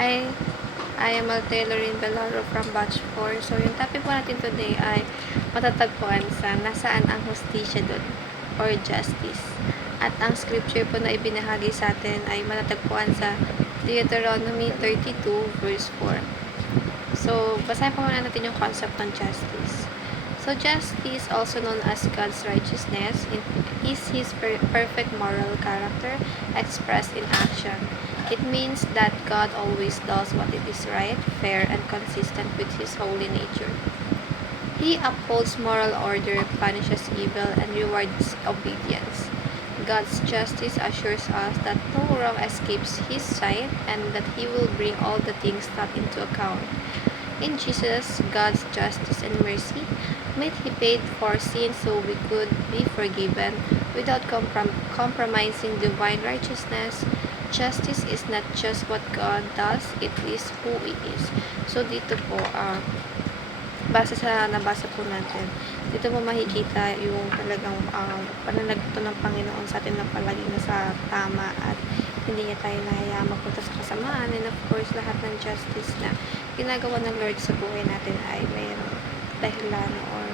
Hi, I am Altailorin Belaro from Batch 4. So, yung topic po natin today ay matatagpuan sa nasaan ang hustisya doon or justice. At ang scripture po na ibinahagi sa atin ay matatagpuan sa Deuteronomy 32 verse 4. So, basahin po muna natin yung concept ng justice. So, justice, also known as God's righteousness, is His perfect moral character expressed in action. It means that God always does what it is right, fair, and consistent with His holy nature. He upholds moral order, punishes evil, and rewards obedience. God's justice assures us that no wrong escapes His sight and that He will bring all the things not into account. In Jesus, God's justice and mercy meant He paid for sin so we could be forgiven without compromising divine righteousness. Justice is not just what God does, it is who He is. So, dito po, base sa nabasa po natin, dito mo makikita yung talagang pananaguto ng Panginoon sa atin na palagi nasa tama at hindi niya tayo nahayaan mapunta sa kasamaan. And of course, lahat ng justice na ginagawa ng Lord sa buhay natin ay mayroong dahilan or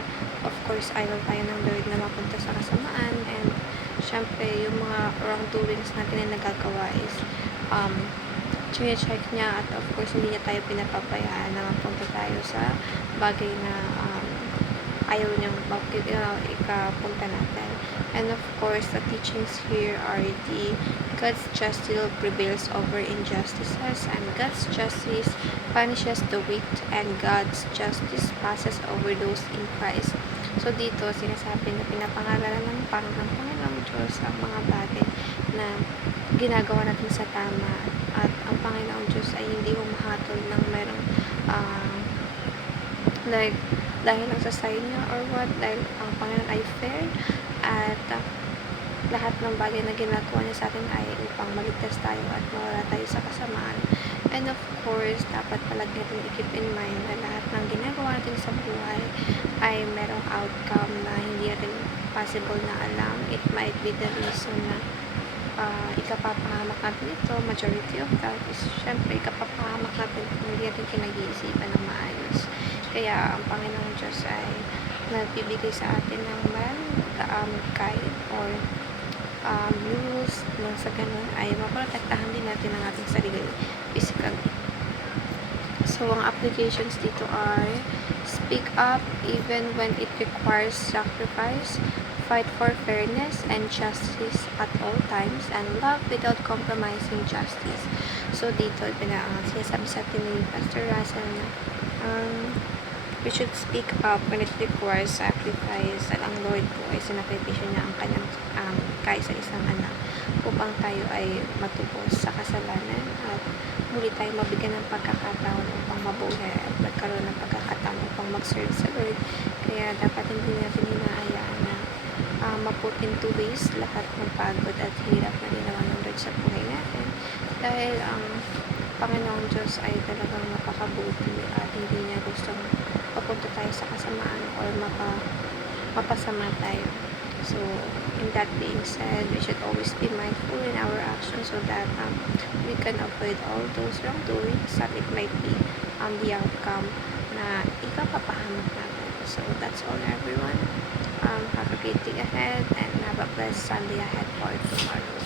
of course, ayaw tayo ng Lord na mapunta sa kasamaan. And syempre, yung mga wrongdoings natin na nagagawa is check niya at of course, hindi niya tayo pinapabayaan na mapunta tayo sa bagay na ayaw niyang ikapunta natin. And of course, the teachings here are God's justice prevails over injustices, and God's justice punishes the wicked, and God's justice passes over those in Christ. So, dito, sinasabi na pinapangalanan ng Panginoong Diyos ang mga bagay na ginagawa natin sa tama. At ang Panginoong Diyos ay hindi humahatol ng merong dahil lang sa sign niya or what, dahil ang Panginoon ay fair at lahat ng bagay na ginagawa niya sa atin ay upang maligtas tayo at mawala tayo sa kasamaan. And of course, dapat palagi natin i-keep in mind na lahat ng ginagawa natin sa buhay ay merong outcome na hindi natin possible na alam. It might be the reason na ikapapahamak natin ito. Majority of that is syempre ikapapahamak natin kung hindi natin kinag-iisipan ng maayos. Kaya ang Panginoong Diyos ay nagbibigay sa atin ng guide or rules na sa ganun ay maprotektahan din natin ang ating sarili physically. So, ang applications dito are speak up even when it requires sacrifice, fight for fairness and justice at all times, and love without compromising justice. So, dito, sinasabi sa atin ni Pastor Russell na we should speak up when it requires sacrifice at ang Lord po ay sinakripisyo niya ang kanyang kaisa-isang anak upang tayo ay matubos sa kasalanan at muli tayo mabigyan ng pagkakataon upang mabuhay at magkaroon ng pagkakataon upang mag-serve sa Lord. Kaya dapat hindi natin hinaayaan na ma-put into waste lahat ng pagod at hirap na ginawa ng Lord sa buhay natin dahil ang Panginoong Diyos ay talagang napakabuti at hindi niya gustong papunta tayo sa kasamaan or mapasama tayo. So, in that being said, we should always be mindful in our actions so that we can avoid all those wrongdoings that it might be the outcome na ikapapahamak natin. So, that's all everyone. Have a great day ahead and have a blessed Sunday ahead for tomorrow.